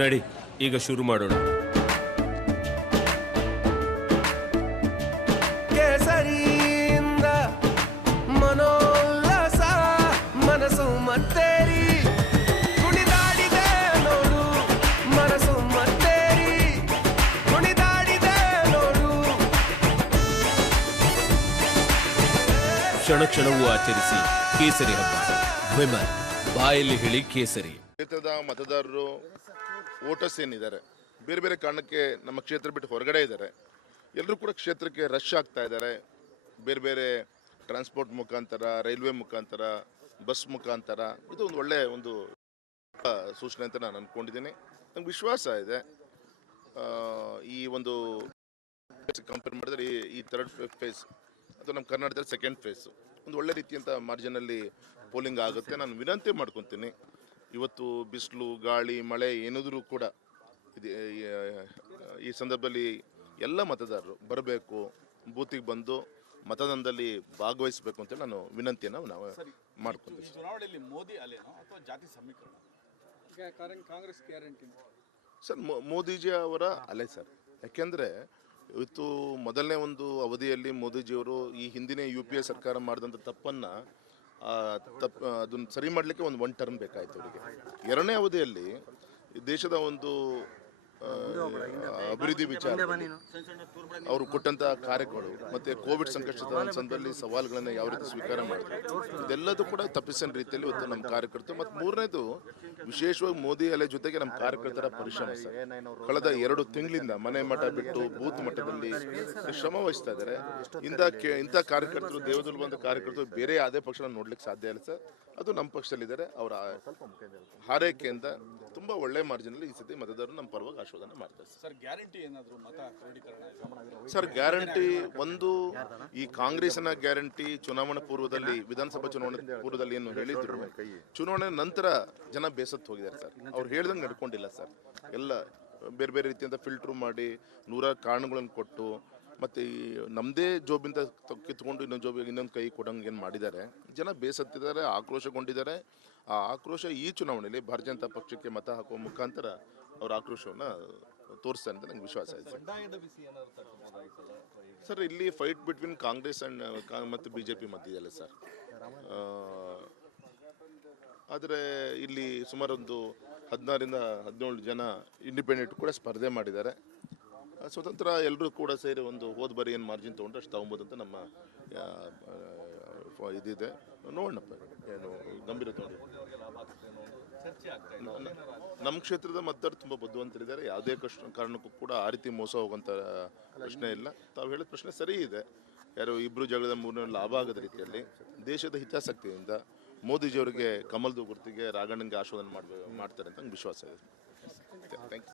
ನಡಿ ಈಗ ಶುರು ಮಾಡೋಣ. ಕೇಸರಿಯಿಂದ ಮನೋಲ್ಲಾಸ ಮನಸ್ಸು ಮತ್ತೇರಿ ಕುಣಿದಾಡಿದೆ ನೋಡು, ಮನಸ್ಸು ಮತ್ತೇರಿ ಕುಣಿದಾಡಿದೆ ನೋಡು. ಕ್ಷಣ ಕ್ಷಣವೂ ಆಚರಿಸಿ ಕೇಸರಿ ಹಬ್ಬ. ವಿಮಲ್ ಬಾಯಲ್ಲಿ ಹೇಳಿ ಕೇಸರಿ. ಕ್ಷೇತ್ರದ ಮತದಾರರು ವೋಟರ್ಸ್ ಏನಿದ್ದಾರೆ ಬೇರೆ ಬೇರೆ ಕಾರಣಕ್ಕೆ ನಮ್ಮ ಕ್ಷೇತ್ರ ಬಿಟ್ಟು ಹೊರಗಡೆ ಇದ್ದಾರೆ. ಎಲ್ಲರೂ ಕೂಡ ಕ್ಷೇತ್ರಕ್ಕೆ ರಶ್ ಆಗ್ತಾ ಇದ್ದಾರೆ. ಬೇರೆ ಬೇರೆ ಟ್ರಾನ್ಸ್ಪೋರ್ಟ್ ಮುಖಾಂತರ, ರೈಲ್ವೆ ಮುಖಾಂತರ, ಬಸ್ ಮುಖಾಂತರ. ಇದು ಒಂದು ಒಳ್ಳೆಯ ಒಂದು ಸೂಚನೆ ಅಂತ ನಾನು ಅಂದ್ಕೊಂಡಿದ್ದೀನಿ. ನಂಗೆ ವಿಶ್ವಾಸ ಇದೆ ಈ ಒಂದು ಕಂಪೇರ್ ಮಾಡಿದ್ರೆ ಈ ಥರ್ಡ್ ಫೇಸ್ ಅಥವಾ ನಮ್ಮ ಕರ್ನಾಟಕದಲ್ಲಿ ಸೆಕೆಂಡ್ ಫೇಸ್ ಒಂದು ಒಳ್ಳೆ ರೀತಿಯಂಥ ಮಾರ್ಜಿನಲ್ಲಿ ಪೋಲಿಂಗ್ ಆಗುತ್ತೆ. ನಾನು ವಿನಂತಿ ಮಾಡ್ಕೊತೀನಿ, ಇವತ್ತು ಬಿಸಿಲು, ಗಾಳಿ, ಮಳೆ ಏನಾದರೂ ಕೂಡ ಈ ಸಂದರ್ಭದಲ್ಲಿ ಎಲ್ಲ ಮತದಾರರು ಬರಬೇಕು, ಬೂತಿಗೆ ಬಂದು ಮತದಾನದಲ್ಲಿ ಭಾಗವಹಿಸಬೇಕು ಅಂತ ನಾನು ವಿನಂತಿಯನ್ನು ನಾವು ಮಾಡ್ಕೊತೀವಿ. ಚುನಾವಣೆಯಲ್ಲಿ ಮೋದಿ ಅಲೆನೋ ಅಥವಾ ಜಾತಿ ಸಮೀಕರಣ? ಕಾಂಗ್ರೆಸ್ ಗ್ಯಾರಂಟಿ ಸರ್, ಮೋದಿಜಿ ಅವರ ಅಲೆ ಸರ್. ಯಾಕೆಂದರೆ ಇವತ್ತು ಮೊದಲನೇ ಒಂದು ಅವಧಿಯಲ್ಲಿ ಮೋದಿಜಿಯವರು ಈ ಹಿಂದಿನ UPA ಸರ್ಕಾರ ಮಾಡಿದಂಥ ತಪ್ಪನ್ನು ಅದನ್ನು ಸರಿ ಮಾಡಲಿಕ್ಕೆ ಒನ್ ಟರ್ಮ್ ಬೇಕಾಯಿತು ಅವರಿಗೆ. ಎರಡನೇ ಅವಧಿಯಲ್ಲಿ ದೇಶದ ಒಂದು ಅಭಿವೃದ್ಧಿ ವಿಚಾರ, ಅವರು ಕೊಟ್ಟಂಥ ಕಾರ್ಯಗಳು ಮತ್ತು ಕೋವಿಡ್ ಸಂಕಷ್ಟದ ಸಂದರ್ಭದಲ್ಲಿ ಸವಾಲುಗಳನ್ನು ಯಾವ ರೀತಿ ಸ್ವೀಕಾರ ಮಾಡಿದ್ರು, ಇದೆಲ್ಲದೂ ಕೂಡ ತಪ್ಪಿಸಿದ ರೀತಿಯಲ್ಲಿ ಇವತ್ತು ನಮ್ಮ ಕಾರ್ಯಕರ್ತರು. ಮತ್ತು ಮೂರನೇದು ವಿಶೇಷವಾಗಿ ಮೋದಿ ಅಲೆ ಜೊತೆಗೆ ನಮ್ಮ ಕಾರ್ಯಕರ್ತರ ಪರಿಶ್ರಮ ಸರ್. ಕಳೆದ 2 ತಿಂಗಳಿಂದ ಮನೆ ಮಠ ಬಿಟ್ಟು ಬೂತ್ ಮಟ್ಟದಲ್ಲಿ ಶ್ರಮ ವಹಿಸ್ತಾ ಇದ್ದಾರೆ. ಇಂಥ ಕಾರ್ಯಕರ್ತರು, ದೇವದಲ್ಲಿ ಬಂದ ಕಾರ್ಯಕರ್ತರು ಬೇರೆ ಯಾವುದೇ ಪಕ್ಷನ ನೋಡ್ಲಿಕ್ಕೆ ಸಾಧ್ಯ ಇಲ್ಲ ಸರ್. ಅದು ನಮ್ಮ ಪಕ್ಷದಲ್ಲಿದ್ದಾರೆ. ಅವರ ಹಾರೈಕೆಯಿಂದ ತುಂಬ ಒಳ್ಳೆ ಮಾರ್ಜಿನಲ್ಲಿ ಈ ಸತಿ ಮತದಾರರು ನಮ್ಮ ಪರವಾಗಿ ಆಶೀರ್ವಾದ ಮಾಡ್ತಾರೆ ಸರ್. ಗ್ಯಾರಂಟಿ ಏನಾದರೂ ಮತ ಕ್ರೋಢೀಕರಣ? ಸರ್, ಗ್ಯಾರಂಟಿ ಒಂದು ಈ ಕಾಂಗ್ರೆಸ್ನ ಗ್ಯಾರಂಟಿ ಚುನಾವಣಾ ಪೂರ್ವದಲ್ಲಿ, ವಿಧಾನಸಭಾ ಚುನಾವಣೆ ಪೂರ್ವದಲ್ಲಿ ಏನು ಹೇಳಿದ್ರು, ಚುನಾವಣೆ ನಂತರ ಜನ ಬೇಸತ್ತು ಹೋಗಿದ್ದಾರೆ ಸರ್. ಅವ್ರು ಹೇಳ್ದಂಗೆ ನಡ್ಕೊಂಡಿಲ್ಲ ಸರ್. ಎಲ್ಲ ಬೇರೆ ಬೇರೆ ರೀತಿಯಿಂದ ಫಿಲ್ಟ್ರು ಮಾಡಿ 100 ಕಾರಣಗಳನ್ನು ಕೊಟ್ಟು ಮತ್ತು ಈ ನಮ್ಮದೇ ಜೋಬಿಂದ ಕಿತ್ಕೊಂಡು ಇನ್ನೊಂದು ಕೈ ಕೊಡಂಗೆ ಏನು ಮಾಡಿದ್ದಾರೆ. ಜನ ಬೇಸತ್ತಿದ್ದಾರೆ, ಆಕ್ರೋಶಗೊಂಡಿದ್ದಾರೆ. ಆ ಆಕ್ರೋಶ ಈ ಚುನಾವಣೆಯಲ್ಲಿ ಭಾರತೀಯ ಜನತಾ ಪಕ್ಷಕ್ಕೆ ಮತ ಹಾಕುವ ಮುಖಾಂತರ ಅವ್ರ ಆಕ್ರೋಶವನ್ನು ತೋರಿಸ್ತಾರೆ ಅಂತ ನಂಗೆ ವಿಶ್ವಾಸ ಇದೆ ಸರ್. ಇಲ್ಲಿ ಫೈಟ್ ಬಿಟ್ವೀನ್ ಕಾಂಗ್ರೆಸ್ ಮತ್ತು BJP ಮಧ್ಯದಲ್ಲ ಸರ್. ಆದರೆ ಇಲ್ಲಿ ಸುಮಾರು ಒಂದು 16ರಿಂದ 17 ಜನ ಇಂಡಿಪೆಂಡೆಂಟ್ ಕೂಡ ಸ್ಪರ್ಧೆ ಮಾಡಿದ್ದಾರೆ. ಸ್ವತಂತ್ರ ಎಲ್ಲರೂ ಕೂಡ ಸೇರಿ ಒಂದು ಹೋದ ಬಾರಿ ಏನು ಮಾರ್ಜಿನ್ ತೊಗೊಂಡ್ರೆ ಅಷ್ಟು ತಗೊಬೋದು ಅಂತ ನಮ್ಮ ಇದಿದೆ. ನೋಡೋಣಪ್ಪ, ಏನು ಗಂಭೀರ ತೊಗೊಂಡು. ನಮ್ಮ ಕ್ಷೇತ್ರದ ಮತದಾರರು ತುಂಬ ಬುದ್ಧಿವಂತರಿದ್ದಾರೆ. ಯಾವುದೇ ಕಾರಣಕ್ಕೂ ಕೂಡ ಆ ರೀತಿ ಮೋಸ ಹೋಗುವಂಥ ಪ್ರಶ್ನೆ ಇಲ್ಲ. ತಾವು ಹೇಳಿದ ಪ್ರಶ್ನೆ ಸರಿ ಇದೆ. ಯಾರು ಇಬ್ಬರು ಜಗಳದ 3 ಲಾಭ ಆಗದ ರೀತಿಯಲ್ಲಿ ದೇಶದ ಹಿತಾಸಕ್ತಿಯಿಂದ ಮೋದಿಜಿಯವರಿಗೆ ಕಮಲದ ಗುರುತಿಗೆ ರಾಘಣ್ಣಂಗೆ ಆಶೀರ್ವಾದ ಮಾಡ್ತಾರೆ ಅಂತ ನಂಗೆ ವಿಶ್ವಾಸ ಇದೆ. ಥ್ಯಾಂಕ್ಸ್.